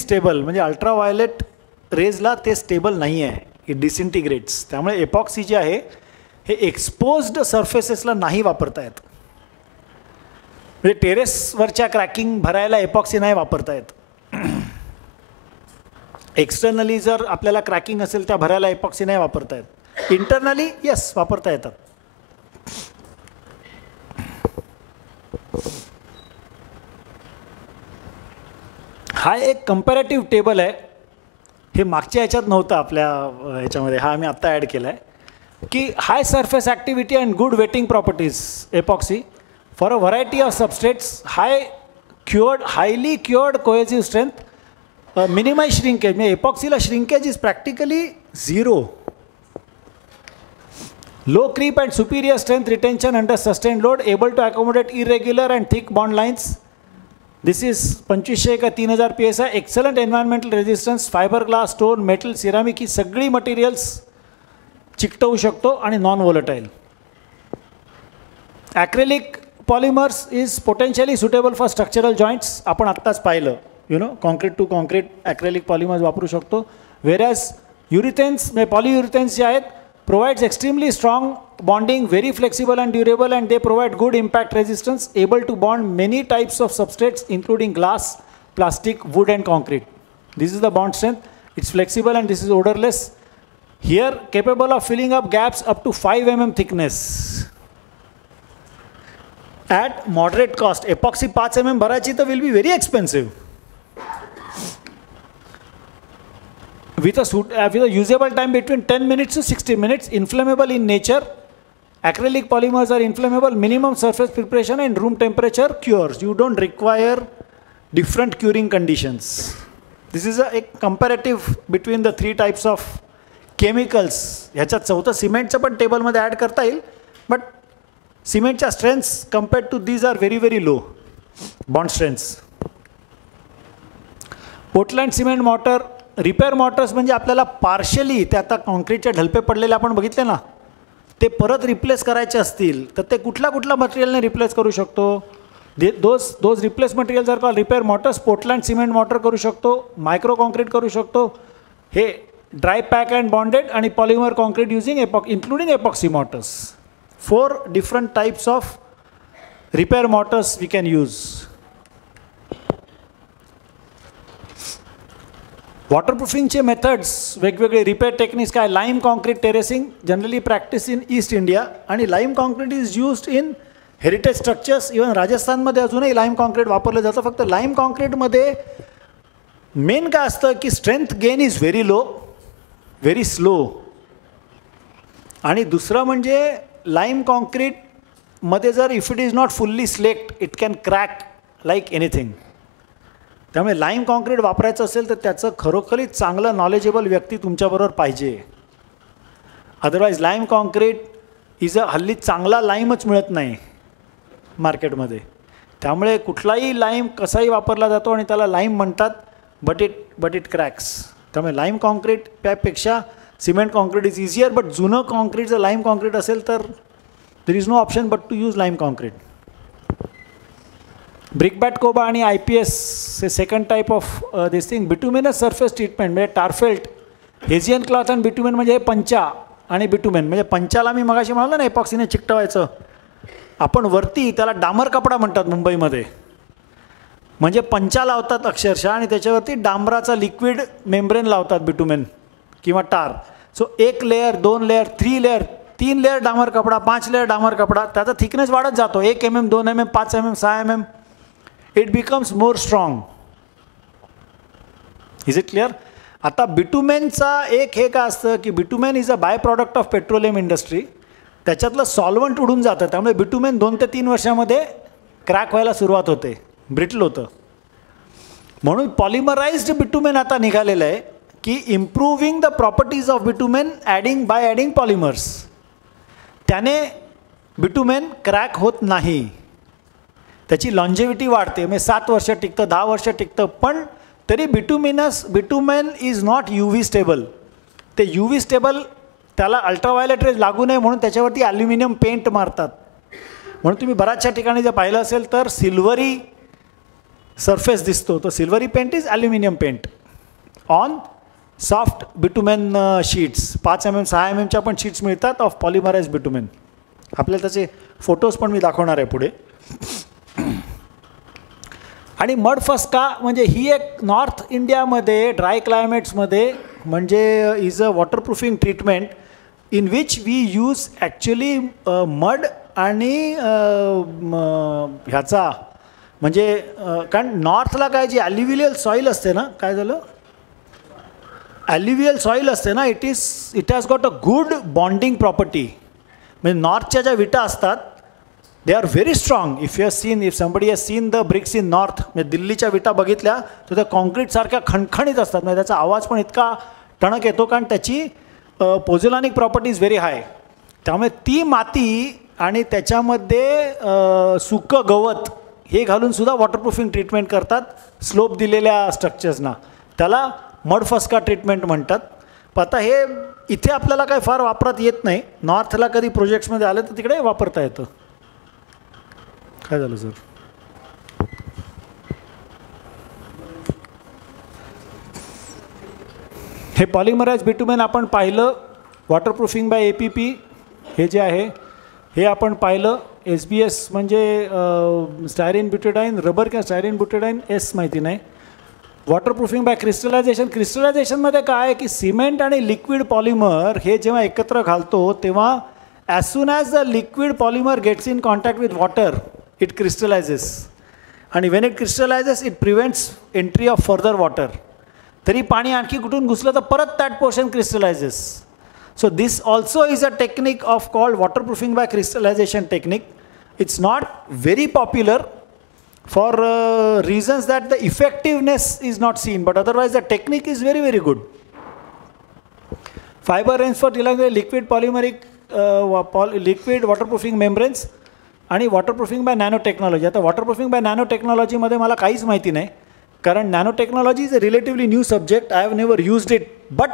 Stable, म्हणजे ultraviolet रेजला ते stable नाही आहे, इट डिसइंटिग्रेट्स. त्यामुळे एपॉक्सी जे आहे हे एक्सपोज्ड सर्फेसेसला नाही वापरता येत. म्हणजे टेरेसवरच्या क्रॅकिंग भरायला एपॉक्सी नाही वापरता येत. एक्सटर्नली जर आपल्याला क्रॅकिंग असेल त्या भरायला एपॉक्सी नाही वापरता येत. इंटरनली येस वापरता येतात. हा एक कंपॅरेटिव्ह टेबल आहे, हे मागच्या ह्याच्यात नव्हतं आपल्या ह्याच्यामध्ये, हा आम्ही आत्ता ॲड केला आहे की high surface activity and good wetting properties epoxy for a variety of substrates, highly cured cohesive strength, minimize shrinkage. म्हणजे एपॉक्सीला shrinkage is practically zero. Low creep and superior strength retention under sustain load, able to accommodate irregular and thick bond lines. This is 2500 का 3000 PSI. Excellent environmental resistance, fibre glass, stone, metal, ceramic ही सगळी materials चिकटवू शकतो आणि non volatile. Acrylic polymers is potentially suitable for structural joints. आपण आत्ताच पाहिलं, concrete to concrete acrylic polymers वापरू शकतो. वेरॅज युरिथेन्स म्हणजे पॉलियुरिथेन्स जे आहेत provides extremely strong bonding, very flexible and durable, and they provide good impact resistance, able to bond many types of substrates including glass, plastic, wood and concrete. This is the bond strength. It's flexible and this is odorless. Here capable of filling up gaps up to 5 mm thickness. At moderate cost. Epoxy 5 mm भरायची तर will be very expensive. With a usable time between 10 minutes to 60 minutes, inflammable in nature. Acrylic polymers are inflammable, minimum surface preparation and room temperature cures. You don't require different curing conditions. This is a comparative between the three types of chemicals. ह्याच्यात चौथं सिमेंटचं पण टेबलमध्ये add करता येईल, but सिमेंटच्या strengths compared to these are very very low bond strengths. Portland cement mortar. Repair mortars म्हणजे आपल्याला partially ते आता कॉन्क्रीटचे ढलपे पडलेले आपण बघितले ना, ते परत रिप्लेस करायचे असतील तर ते कुठल्या मटेरियलने रिप्लेस करू शकतो. Those replace materials are called repair mortars. Portland cement mortar करू शकतो, मायक्रो कॉन्क्रीट करू शकतो, हे ड्राय पॅक अँड बॉन्डेड आणि polymer concrete using including epoxy mortars. 4 different types of repair mortars we can use. वॉटरप्रूफिंगचे methods वेगवेगळे. Repair techniques काय. Lime concrete terracing generally practice in east India, आणि lime concrete is used in heritage structures. Even राजस्थानमध्ये अजूनही lime concrete वापरलं जातं. फक्त lime कॉन्क्रीटमध्ये main काय असतं की strength gain is very low, very slow. आणि दुसरं म्हणजे लाईम कॉन्क्रीटमध्ये जर if it is not fully slaked it can crack like anything. त्यामुळे लाईम कॉन्क्रीट वापरायचं असेल तर त्याचं खरोखरीच चांगलं नॉलेजेबल व्यक्ती तुमच्याबरोबर पाहिजे. अदरवाईज लाईम कॉन्क्रीट हल्ली चांगला लाईमच मिळत नाही मार्केटमध्ये. त्यामुळे कुठलाही लाईम कसाही वापरला जातो आणि त्याला लाईम म्हणतात, बट इट क्रॅक्स. त्यामुळे लाईम कॉन्क्रीट त्यापेक्षा cement concrete is easier. But जुनं कॉन्क्रीट जर लाईम कॉन्क्रीट असेल तर there is no option but to use lime concrete. Brickbat coba आणि IPS हे second type of this thing. Bituminous surface treatment म्हणजे tar felt, hessian cloth and bitumen म्हणजे हे पंचा आणि बिटुमेन. म्हणजे पंचाला मी मगाशी म्हणालो ना एपॉक्सीने चिकटवायचं, आपण वरती त्याला डांबर कपडा म्हणतात मुंबईमध्ये. म्हणजे पंचा लावतात अक्षरशः आणि त्याच्यावरती डांबराचा लिक्विड मेम्ब्रेन लावतात बिटुमेन किंवा tar. So 1 layer 2 layer 3 layer 3 layer डांबर कपडा 5 लेअर डांबर कपडा, त्याचा थिकनेस वाढत जातो. 1 mm 2 mm 5 mm 6 mm it becomes more strong. Is it clear. आता बिटुमेनचा एक हे काय असतं की bitumen is a bye product of petroleum industry. त्याच्यातलं सॉल्वंट उडून जातं, त्यामुळे बिटुमेन 2 ते 3 वर्षामध्ये क्रॅक व्हायला सुरुवात होते, ब्रिटल होतं. म्हणून पॉलिमराइज्ड बिटुमेन आता निघालेलं आहे की improving the properties of bitumen bye adding polymers. त्याने बिटुमेन क्रॅक होत नाही, त्याची लॉन्जेविटी वाढते. म्हणजे 7 वर्ष टिकतं, 10 वर्ष टिकतं. पण तरी bitumen is not UV stable. ते UV स्टेबल त्याला अल्ट्राव्हायोलेट रेज लागू नये म्हणून त्याच्यावरती ॲल्युमिनियम पेंट मारतात. म्हणून तुम्ही बऱ्याचशा ठिकाणी जर पाहिलं असेल तर सरफेस दिसतो तो silvery paint is aluminium paint on soft bitumen sheets. 5 mm 6 mmच्या पण शीट्स मिळतात ऑफ पॉलिमराइज बिटुमेन. आपल्याला त्याचे फोटोज पण मी दाखवणार आहे पुढे. आणि मड फस्का म्हणजे ही एक नॉर्थ इंडियामध्ये ड्राय क्लायमेट्समध्ये म्हणजे is a waterproofing treatment in which we use actually mud आणि ह्याचा म्हणजे कारण नॉर्थला काय जी ॲल्युव्हियल सॉईल असते ना, काय झालं ॲल्युव्हियल सॉईल असते ना, it has got a good bonding property. म्हणजे नॉर्थच्या ज्या विटा असतात they are very strong. If somebody has seen the BRICS in north, म्हणजे दिल्लीच्या विटा बघितल्या तर त्या कॉन्क्रीटसारख्या खणखणीत असतात. म्हणजे त्याचा आवाज पण इतका टणक येतो कारण त्याची pozzolanic property is very high. त्यामुळे ती माती आणि त्याच्यामध्ये सुकं गवत हे घालून सुद्धा वॉटरप्रूफिंग ट्रीटमेंट करतात स्लोप दिलेल्या स्ट्रक्चर्सना. त्याला मडफस्का ट्रीटमेंट म्हणतात. पण आता हे इथे आपल्याला काय फार वापरात येत नाही. नॉर्थला कधी प्रोजेक्ट्समध्ये आलं तर तिकडे वापरता येतं. काय झालं सर? हे पॉलिमराइज बिटुमेन आपण पाहिलं. वॉटरप्रूफिंग बाय APP हे जे आहे हे आपण पाहिलं. SBS म्हणजे स्टायरीन ब्युटेडाईन रबर किंवा स्टायरीन ब्युटेडाईन S माहिती नाही. Waterproofing bye crystallisation. क्रिस्टलायझेशनमध्ये काय आहे की सिमेंट आणि लिक्विड पॉलिमर हे जेव्हा एकत्र घालतो तेव्हा as soon as the liquid polymer gets in contact with water it crystallises. आणि when it crystallises it prevents entry of further water. तरी पाणी आणखी कुठून घुसलं तर परत that portion crystallises. So this also is a technique of called waterproofing by crystallization technique. It's not very popular for reasons that the effectiveness is not seen, but otherwise the technique is very, very good. Fiber range for liquid polymeric liquid waterproofing membranes आणि waterproofing bye nano technology. आता waterproofing bye nano टेक्नॉलॉजीमध्ये मला काहीच माहिती नाही कारण nano technology is a relatively new subject. I have never used it but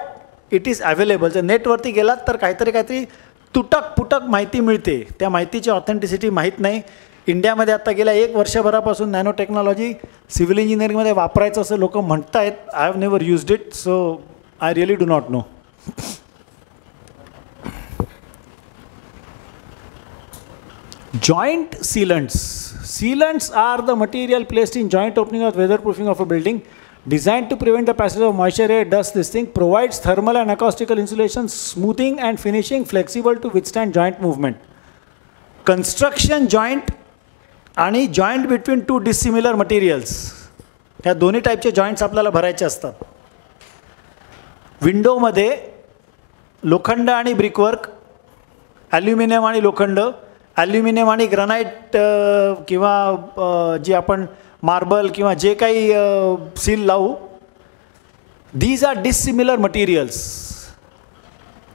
it is available. जर नेटवरती गेलात तर काहीतरी तुटक माहिती मिळते. त्या माहितीची ऑथेंटिसिटी माहीत नाही. इंडियामध्ये आता गेल्या 1 वर्षभरापासून नॅनो टेक्नॉलॉजी सिव्हिल इंजिनिअरिंगमध्ये वापरायचं असं लोक म्हणत आहेत. I have never used it so I really do not know. Joint sealants. Sealants are the material placed in joint opening or weatherproofing of a building, designed to prevent the passage of moisture, air, dust. This thing provides thermal and acoustical insulation, smoothing and finishing, flexible to withstand joint movement. Construction joint आणि joint between two dissimilar materials. ह्या दोन्ही टाईपचे joints आपल्याला भरायचे असतात. विंडोमध्ये लोखंड आणि ब्रिकवर्क, ॲल्युमिनियम आणि लोखंड, ॲल्युमिनियम आणि ग्रनाईट किंवा जी आपण मार्बल किंवा जे काही सील लावू, दीज आर डिसिमिलर मटेरियल्स.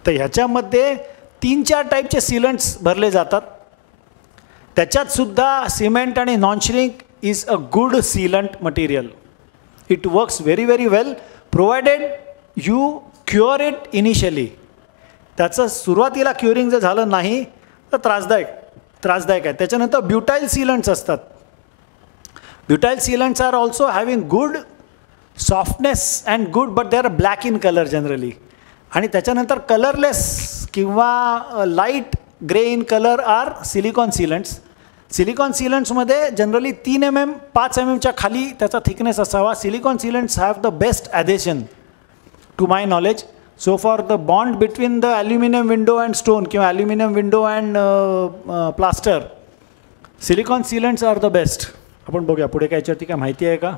तर ह्याच्यामध्ये 3-4 टाईपचे सीलंट्स भरले जातात. त्याच्यात सुद्धा सिमेंट आणि non shrink is a good sealant material. It works very very well provided you cure it initially. त्याचं सुरुवातीला क्युअरिंग जर झालं नाही तर त्रासदायक आहे. त्याच्यानंतर ब्युटाईल सीलंट्स असतात. Butyl sealants are also having good softness and good but they are black in colour generally. आणि त्याच्यानंतर कलरलेस किंवा light grey in colour are silicone sealants. Silicone सीलंट्समध्ये जनरली 3 mm 5 mmच्या खाली त्याचा थिकनेस असावा. Silicone sealants have the best adhesion to my knowledge. So for the bond between the aluminum window and stone किंवा aluminum window and plaster, silicon sealants are the best. आपण बघूया पुढे काय याच्यावरती काय माहिती आहे का.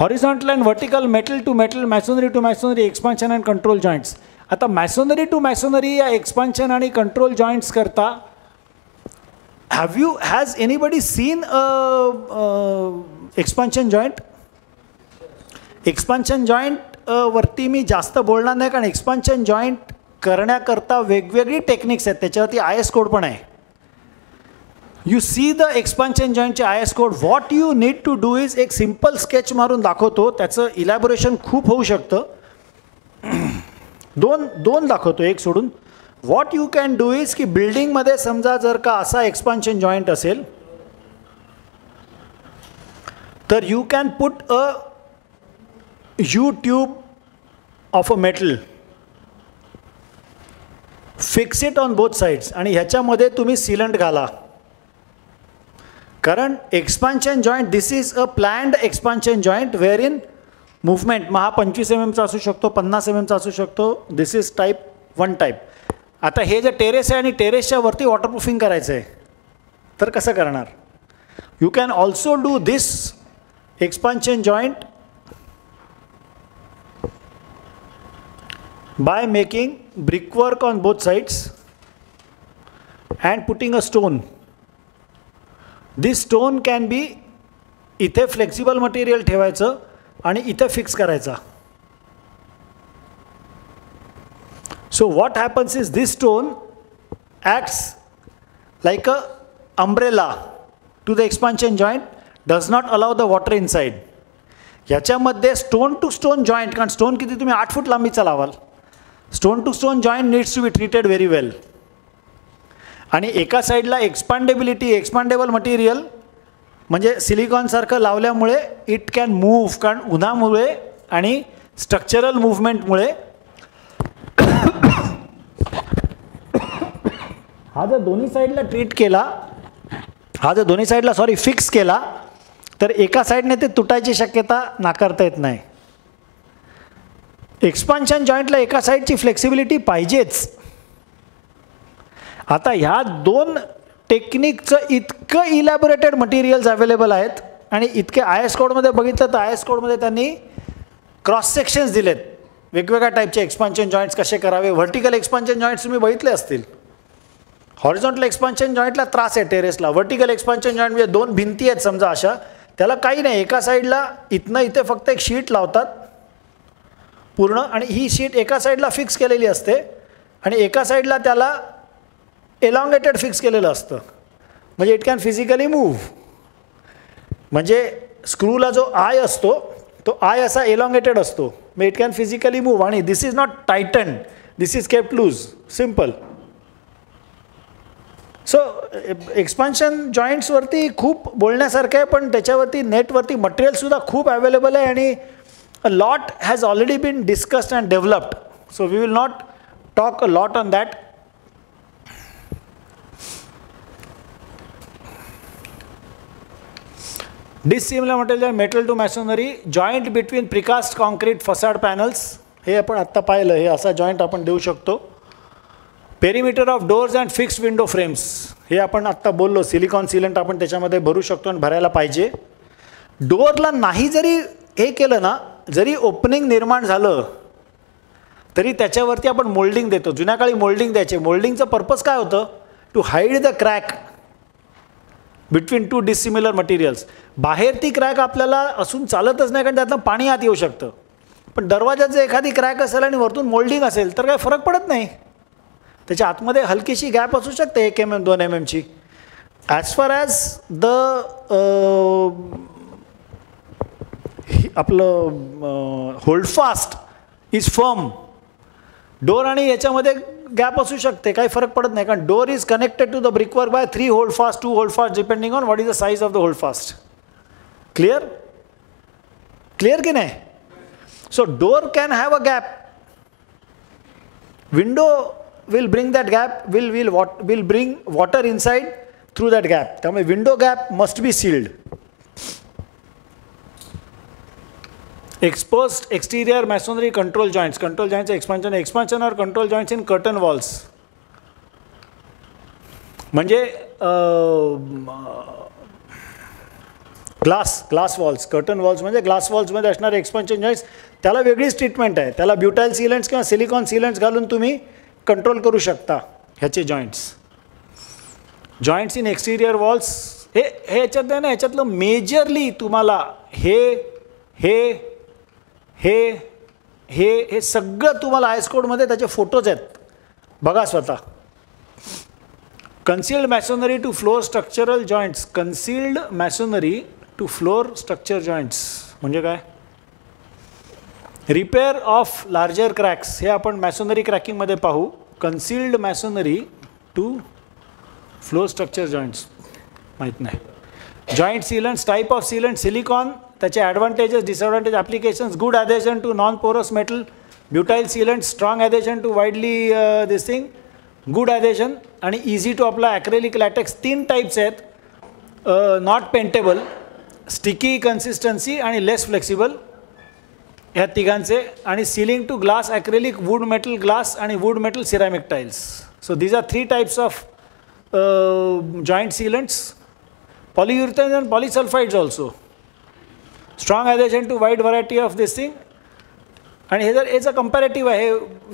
Horizontal and vertical metal to metal, masonry to masonry, expansion and control joints. आता मॅसोनरी टू मॅसोनरी या एक्सपान्शन आणि कंट्रोल जॉईंट्स करता has anybody seen expansion joint? Expansion joint वरती मी जास्त बोलणार नाही कारण एक्सपान्शन जॉईंट करण्याकरता वेगवेगळी टेक्निक्स आहेत. त्याच्यावरती IS कोड पण आहे. यू सी द एक्सपान्शन जॉईंटचे IS code. What you need to do is एक सिम्पल स्केच मारून दाखवतो. त्याचं इलॅबोरेशन खूप होऊ शकतं. दोन दाखवतो एक सोडून. What you can do is की बिल्डिंगमध्ये समजा जर का असा एक्सपान्शन जॉईंट असेल तर you can put a U tube of a metal, fix it on both sides आणि ह्याच्यामध्ये तुम्ही सिलेंट घाला. कारण expansion joint, this is a planned expansion joint where in movement. मग हा 25 mm असू शकतो, 50 mm असू शकतो. दिस इज टाईप 1 टाईप. आता हे जे टेरेस आहे आणि टेरेसच्या वरती वॉटरप्रूफिंग करायचं आहे, तर कसं करणार? You can also do this expansion joint by making brickwork on both sides and putting a stone. This stone can be इथे फ्लेक्सिबल मटेरियल ठेवायचं आणि इथे फिक्स करायचा. So what happens is this stone acts like a umbrella to the expansion joint, does not allow the water inside. याच्यामध्ये stone to stone joint, कारण stone किती तुम्ही 8 foot लांबीचा लावाल, stone to stone joint needs to be treated very well. आणि एका साईडला एक्सपांडेबिलिटी, expandable material म्हणजे सिलिकॉनसारखं लावल्यामुळे इट कॅन मूव्ह, कारण उन्हामुळे आणि स्ट्रक्चरल मूव्हमेंटमुळे हा जर दोन्ही साईडला ट्रीट केला, हा जर दोन्ही साईडला फिक्स केला, तर एका साईडने ते तुटायची शक्यता नाकारता येत नाही. एक्सपान्शन जॉईंटला एका साईडची फ्लेक्सिबिलिटी पाहिजेच. आता ह्या 2 टेक्निकचं इतकं इलॅबोरेटेड मटेरियल्स अवेलेबल आहेत आणि इतके IS कोडमध्ये बघितलं तर IS कोडमध्ये त्यांनी क्रॉस सेक्शन्स दिलेत वेगवेगळ्या टाईपचे एक्सपान्शन जॉईंट्स कसे करावे. व्हर्टिकल एक्सपान्शन जॉईंट्स तुम्ही बघितले असतील. हॉरिझॉन्टल एक्सपान्शन जॉईंटला त्रास आहे टेरेसला. व्हर्टिकल एक्सपान्शन जॉईंट म्हणजे 2 भिंती आहेत समजा अशा, त्याला काही नाही, एका साईडला इथनं इथे फक्त एक शीट लावतात पूर्ण, आणि ही शीट एका साईडला फिक्स केलेली असते आणि एका साईडला त्याला एलॉंगेटेड फिक्स केलेलं असतं, म्हणजे इट कॅन फिजिकली मूव्ह. म्हणजे स्क्रूला जो आय असतो तो आय असा एलॉंगेटेड असतो, मग इट कॅन फिजिकली मूव्ह. आणि this is not tighten, this is kept loose, simple. So expansion जॉईंट्सवरती खूप बोलण्यासारखं आहे, पण त्याच्यावरती नेटवरती मटेरियलसुद्धा खूप अवेलेबल आहे आणि a lot has already been discussed and developed, so we will not talk a lot on that. Dissimilar material metal to masonry, joint between precast concrete facade panels, हे आपण आत्ता पाहिलं, हे असा जॉईंट आपण देऊ शकतो. Perimeter of doors and fixed window frames, हे आपण आत्ता बोललो, सिलिकॉन सिलेंट आपण त्याच्यामध्ये भरू शकतो आणि भरायला पाहिजे. डोअरला नाही जरी हे केलं ना, जरी ओपनिंग निर्माण झालं तरी त्याच्यावरती आपण मोल्डिंग देतो. जुन्या काळी मोल्डिंग द्यायचे. मोल्डिंगचं पर्पज काय होतं? To hide the crack between 2 dissimilar materials. बाहेर ती क्रॅक आपल्याला असून चालतच नाही, कारण त्यातनं पाणी आत येऊ शकतं. पण दरवाजात जर एखादी क्रॅक असेल आणि वरतून मोल्डिंग असेल तर काही फरक पडत नाही. त्याच्या आतमध्ये हलकीशी गॅप असू शकते 1 mm 2 mm. As far as the आपलं होल्डफास्ट इज फर्म, डोर आणि याच्यामध्ये गॅप असू शकते, काही फरक पडत नाही, कारण door is connected to the brickwork by 3 holdfast 2 holdfast depending on what is the size of the holdfast. Clear? Clear की नाही? So door can have a gap, window will bring that gap, will bring water inside through that gap. त्यामुळे window gap must be sealed. Exposed exterior masonry control joints expansion or control joints in curtain walls. म्हणजे glass walls, curtain walls म्हणजे glass वॉल्समध्ये असणारे expansion joints, त्याला वेगळीच treatment आहे. त्याला butyl सिलेंट्स किंवा silicon सिलेंट्स घालून तुम्ही कंट्रोल करू शकता ह्याचे जॉईंट्स. जॉईंट्स इन एक्सटिरियर वॉल्स हे ह्याच्यात आहे ना, ह्याच्यातलं मेजरली तुम्हाला हे हे हे हे हे सगळं तुम्हाला IS कोडमध्ये त्याचे फोटोज आहेत, बघा स्वतः. Concealed masonry to floor structural joints, concealed masonry to floor structure joints म्हणजे काय? रिपेअर ऑफ लार्जर क्रॅक्स, हे आपण मॅसोनरी क्रॅकिंगमध्ये पाहू. Concealed masonry to floor structure joints माहीत नाही. Joint sealants, type of sealant, silicone, त्याचे advantages, disadvantage, applications, good adhesion to non porous metal, butyl sealant, strong adhesion to widely this thing, good adhesion आणि easy to apply. Acrylic latex 3 types आहेत, not paintable, sticky consistency आणि less flexible, ह्या तिघांचे. आणि sealing to glass, acrylic, wood metal glass आणि wood metal ceramic tiles. So these are 3 types of joint sealants. Polyurethanes and polysulfides also. Strong adhesion to wide variety of this thing. And here is a comparative.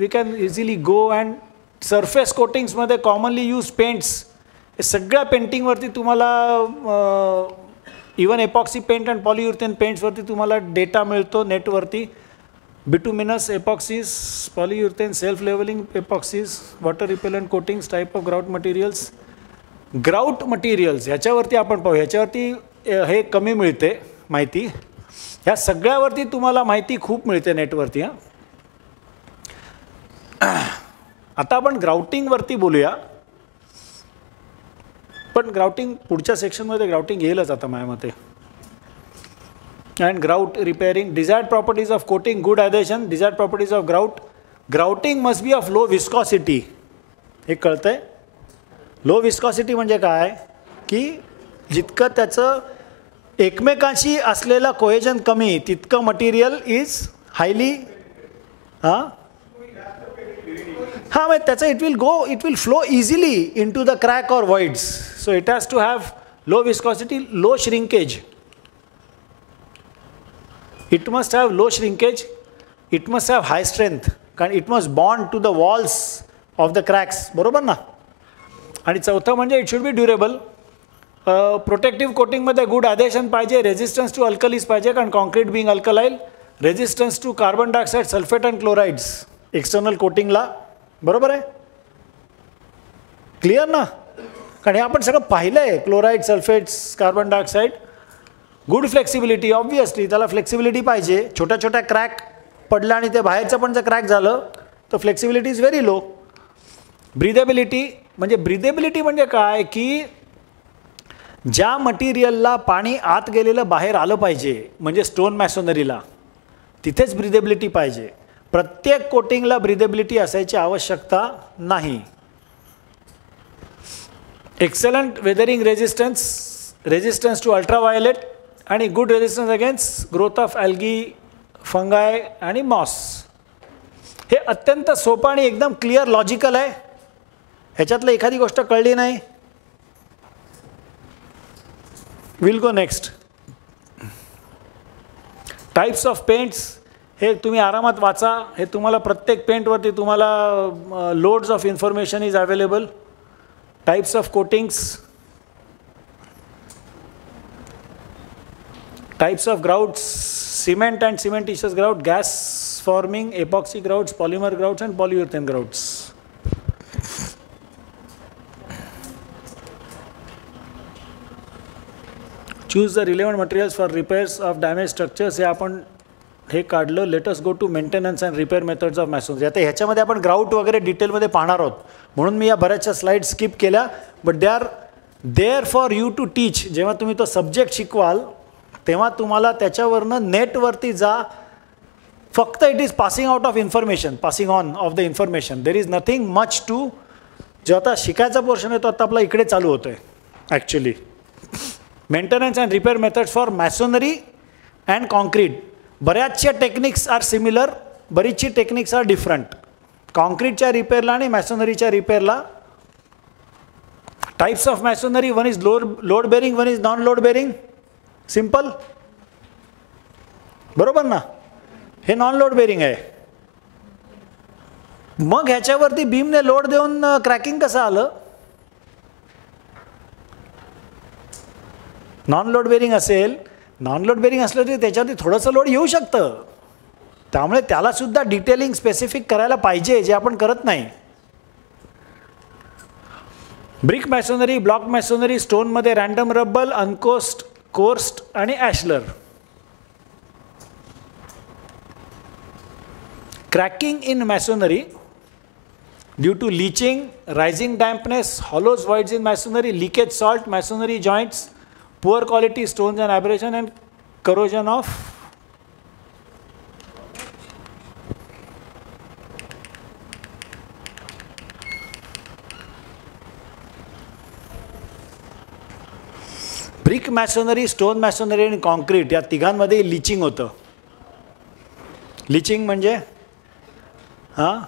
We can easily go and surface coatings मध्ये commonly used paints. हे सगळ्या painting वरती तुम्हाला even epoxy paint and polyurethane paints वरती तुम्हाला data मिळतो नेटवरती. Bituminous epoxies, polyurethane, self levelling epoxies, water repellent coatings, type of grout materials. Grout materials ह्याच्यावरती आपण पाहू. ह्याच्यावरती हे कमी मिळते माहिती. ह्या सगळ्यावरती तुम्हाला माहिती खूप मिळते नेटवरती. आता आपण ग्राउटिंगवरती बोलूया. पण ग्राउटिंग पुढच्या सेक्शनमध्ये ग्राउटिंग येईलच आता माझ्या मते. And grout repairing, desired properties of coating, good adhesion, desired properties of grout. Grouting must be of low viscosity. हे कळतंय? लो विस्कॉसिटी म्हणजे काय की जितकं त्याचं एकमेकांशी असलेलं कोहेजन कमी तितकं मटेरियल इज हायली मग त्याचं it will flow easily in to the crack or voids. So it has to have low viscosity, low shrinkage. It must have low shrinkage, it must have high strength, कारण it must bond to the walls of the cracks. बरोबर ना? आणि चौथं म्हणजे it should be durable. Protective कोटिंगमध्ये good adhesion पाहिजे, resistance to alkalis पाहिजे, कारण कॉन्क्रीट बिंग अल्कलाईल, resistance to carbon dioxide, sulphate and chlorides external कोटिंगला. बरोबर आहे? क्लिअर ना? कारण हे आपण सगळं पाहिलं आहे, chloride, sulphates, carbon dioxide. Good flexibility, obviously त्याला फ्लेक्सिबिलिटी पाहिजे. छोट्या छोट्या क्रॅक पडल्या आणि ते बाहेरचं पण जर क्रॅक झालं तर फ्लेक्सिबिलिटी इज व्हेरी लो. ब्रिदेबिलिटी म्हणजे काय की ज्या मटेरियलला पाणी आत गेलेलं बाहेर आलं पाहिजे, म्हणजे स्टोन मॅसोनरीला, तिथेच ब्रिदेबिलिटी पाहिजे. प्रत्येक कोटिंगला ब्रिदेबिलिटी असायची आवश्यकता नाही. Excellent weathering resistance, resistance to ultraviolet आणि good resistance against growth of algae, fungi आणि मॉस. हे अत्यंत सोपं आणि एकदम क्लिअर लॉजिकल आहे. ह्याच्यातलं एखादी गोष्ट कळली नाही, will go next. Types of paints हे तुम्ही आरामात वाचा. हे तुम्हाला प्रत्येक पेंटवरती तुम्हाला loads of information is available. Types of coatings, types of grouts, cement and cementitious grout, gas forming, epoxy grouts, polymer grouts and polyurethane grouts. Choose the relevant materials for repairs of damage structures. हे आपण हे काढलं. Let's go to maintenance and repair methods of masonry. आता ह्याच्यामध्ये आपण grout वगैरे डिटेलमध्ये पाहणार आहोत, म्हणून मी या बऱ्याचशा स्लाईड स्किप केल्या. But they are there for you to teach. जेव्हा तुम्ही तो सब्जेक्ट शिकवाल तेव्हा तुम्हाला त्याच्यावरनं नेटवरती जा. फक्त it is passing out of information, passing on of the information. There is nothing much to. जो आता शिकायचा पोर्शन येतो आता आपला इकडे चालू होतो आहे actually. Maintenance and repair methods for masonry and concrete. बऱ्याचशा टेक्निक्स आर सिमिलर, बरीचशी टेक्निक्स आर डिफरंट. कॉन्क्रीटच्या रिपेअरला आणि मॅसोनरीच्या रिपेअरला. Types of masonry, one is load bearing, one is non load bearing. Simple. बरोबर ना? हे नॉन लोड बेरिंग आहे. मग ह्याच्यावरती बीमने लोड देऊन क्रॅकिंग कसं आलं? नॉन लोड बेरिंग असेल, नॉन लोड बेरिंग असलं तरी त्याच्यावरती थोडंसं लोड येऊ शकतं. त्यामुळे त्यालासुद्धा डिटेलिंग स्पेसिफिक करायला पाहिजे, जे आपण करत नाही. ब्रिक मॅसोनरी, ब्लॉक मॅसोनरी, स्टोनमध्ये रँडम रब्बल, अनकोस्ट, कोर्स्ट आणि ashlar. Cracking in masonry due to leaching, rising dampness, hollows, voids in masonry, leakage salt, masonry joints, poor quality stones and abrasion and corrosion of brick masonry, stone masonry आणि concrete या तिघांमध्ये leaching होतं. Leaching म्हणजे हां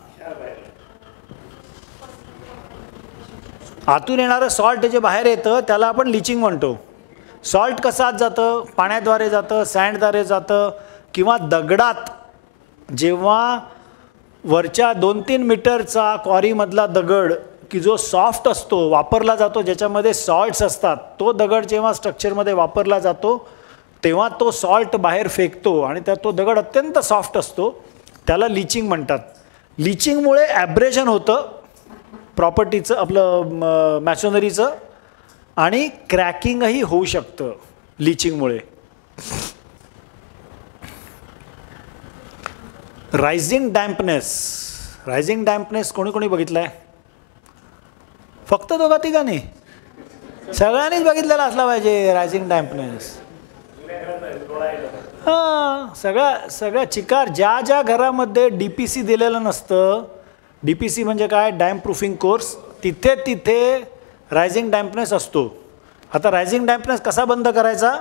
आतून येणारं salt जे बाहेर येतं त्याला आपण लिचिंग म्हणतो. सॉल्ट कसं आत जातं? पाण्याद्वारे जातं, सँडद्वारे जातं, किंवा दगडात जेव्हा वरच्या 2-3 मीटरचा क्वारीमधला दगड की जो सॉफ्ट असतो वापरला जातो, ज्याच्यामध्ये सॉल्ट्स असतात, तो दगड जेव्हा स्ट्रक्चरमध्ये वापरला जातो तेव्हा तो सॉल्ट बाहेर फेकतो आणि त्या तो दगड अत्यंत सॉफ्ट असतो, त्याला लिचिंग म्हणतात. लिचिंगमुळे ॲब्रेशन होतं प्रॉपर्टीचं, आपलं मॅसोनरीचं, आणि क्रॅकिंगही होऊ शकतं लिचिंगमुळे. रायझिंग डॅम्पनेस, रायझिंग डॅम्पनेस कोणी कोणी बघितलं आहे? फक्त दोघा तिघांनी? सगळ्यांनीच बघितलेला असला पाहिजे रायझिंग डॅम्पनेस. हां, सगळ्या चिकार ज्या ज्या घरामध्ये DPC दिलेलं नसतं, DPC म्हणजे काय, डॅम्प प्रूफिंग कोर्स, तिथे तिथे रायझिंग डॅम्पनेस असतो. आता रायझिंग डॅम्पनेस कसा बंद करायचा?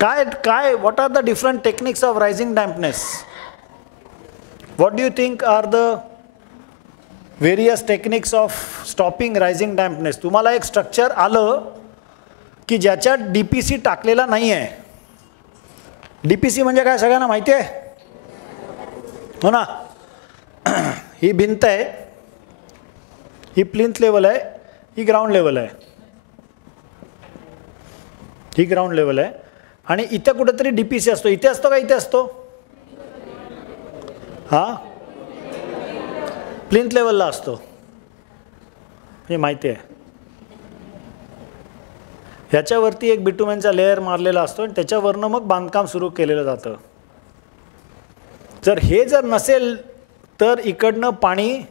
काय what are the different techniques of rising dampness? What do you think are the various techniques of stopping rising dampness? तुम्हाला एक स्ट्रक्चर आलं की ज्याच्यात DPC टाकलेला नाही आहे. DPC म्हणजे काय सगळ्यांना माहिती आहे हो ना? ही भिंत आहे, ही प्लिंथ लेवल आहे, ही ग्राउंड लेवल आहे, ही ग्राउंड लेवल आहे, आणि इथे कुठेतरी DPC असतो. इथे असतो का इथे असतो? हां, प्लिंथ लेवलला असतो, हे माहिती आहे. ह्याच्यावरती एक बिटुमेनचा लेअर मारलेला असतो आणि त्याच्यावरनं मग बांधकाम सुरू केलेलं जातं. जर हे जर नसेल तर इकडनं पाणी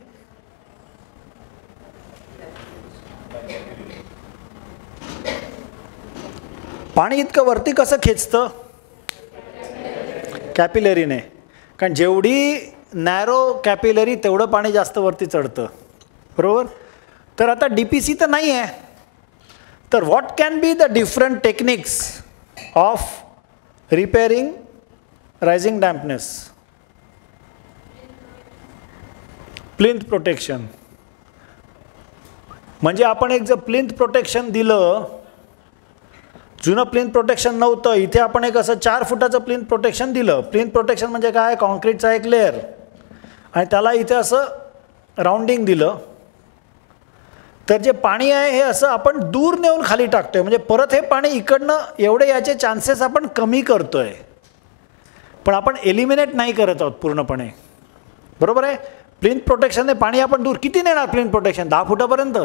इतकं वरती कसं खेचतं? कॅपिलरीने. कारण जेवढी नॅरो कॅपिलरी तेवढं पाणी जास्त वरती चढतं, बरोबर? तर आता DPC तर नाही आहे, तर what can be the different techniques of repairing rising dampness? Plinth protection. म्हणजे आपण एक जर प्लिंथ प्रोटेक्शन दिलं, जुनं प्लिंथ प्रोटेक्शन नव्हतं, इथे आपण एक असं 4 फुटाचं प्लिंथ प्रोटेक्शन दिलं. प्लिंथ प्रोटेक्शन म्हणजे काय? कॉन्क्रीटचा एक लेअर, आणि त्याला इथे असं राऊंडिंग दिलं, तर जे पाणी आहे हे असं आपण दूर नेऊन खाली टाकतोय. म्हणजे परत हे पाणी इकडनं एवढे याचे चान्सेस आपण कमी करतोय, पण आपण एलिमिनेट नाही करत आहोत पूर्णपणे, बरोबर आहे? प्लिंथ प्रोटेक्शनने पाणी आपण दूर किती नेणार? प्लिंथ प्रोटेक्शन 10 फुटापर्यंत,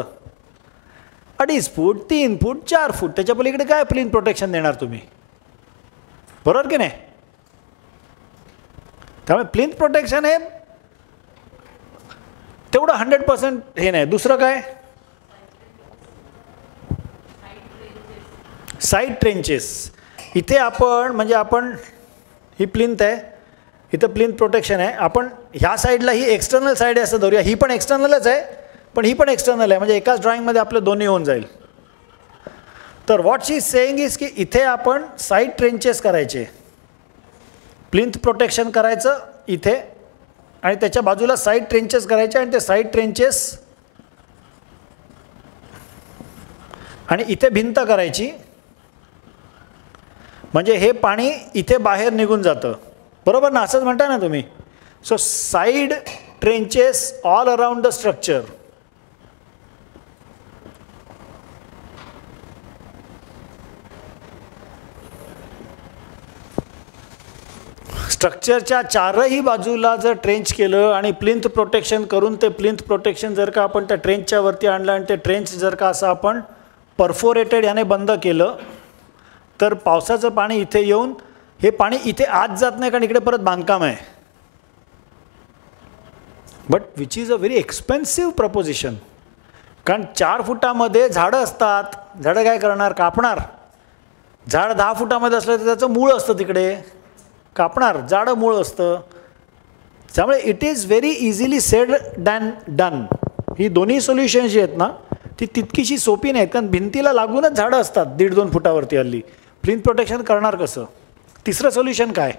2.5 फूट, 3 फूट, 4 फूट, त्याच्या पलीकडे काय प्लिंथ प्रोटेक्शन देणार तुम्ही, बरोबर की नाही? त्यामुळे प्लिंथ प्रोटेक्शन हे तेवढं 100% हे नाही. दुसरं काय? Side trenches. इथे आपण म्हणजे आपण ही प्लिंथ आहे, इथं प्लिंथ प्रोटेक्शन आहे, आपण ह्या साईडला ही एक्सटर्नल साईड आहे असं धरूया. ही पण एक्सटर्नलच आहे, पण ही पण एक्सटर्नल आहे, म्हणजे एकाच ड्रॉइंगमध्ये आपलं दोन्ही होऊन जाईल. तर what she is saying is की इथे आपण साईड ट्रेंचेस करायचे, प्लिंथ प्रोटेक्शन करायचं इथे, आणि त्याच्या बाजूला साईड ट्रेंचेस करायचे, आणि ते साईड ट्रेंचेस आणि इथे भिंत करायची, म्हणजे हे पाणी इथे बाहेर निघून जातं, बरोबर ना? असंच म्हणता ना तुम्ही. So side trenches all around the structure. स्ट्रक्चरच्या 4ही बाजूला जर ट्रेंच केलं आणि प्लिंथ प्रोटेक्शन करून ते प्लिंथ प्रोटेक्शन जर का आपण त्या ट्रेंचच्या वरती आणलं आणि ते ट्रेंच जर का असं आपण परफोरेटेड याने बंद केलं, तर पावसाचं पाणी इथे येऊन हे पाणी इथे आत जात नाही, कारण इकडे परत बांधकाम आहे. But which is a very expensive preposition. कारण 4 फुटामध्ये झाडं असतात, झाडं काय करणार, कापणार. झाड 10 फुटामध्ये असलं तर त्याचं मूळ असतं तिकडे, कापणार, जाडं मूळ असतं. त्यामुळे it is very easily said than done. ही दोन्ही सोल्युशन्स जी आहेत ना ती तितकीशी सोपी नाहीत, कारण भिंतीला लागूनच झाडं असतात 1.5-2 फुटावरती हल्ली. प्लिंथ प्रोटेक्शन करणार कसं? तिसरं सोल्युशन काय?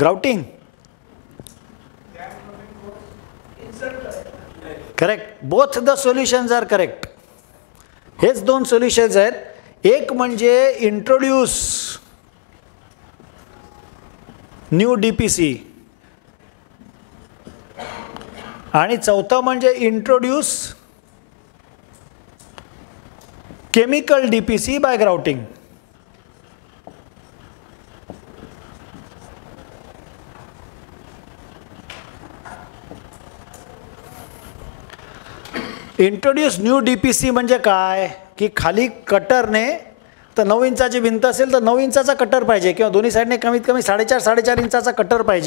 Grouting. Correct. Both the solutions are correct. हेच 2 सोल्युशन्स आहेत. एक म्हणजे इंट्रोड्यूस न्यू DPC आणि चौथं म्हणजे introduce chemical DPC by grouting. Introduce new DPC म्हणजे काय की खाली कटरने, तर 9 इंचाची भिंत असेल तर 9 इंचाचा कटर पाहिजे किंवा दोन्ही साईडने कमीत कमी 4.5-4.5 इंचाचा कटर पाहिजे.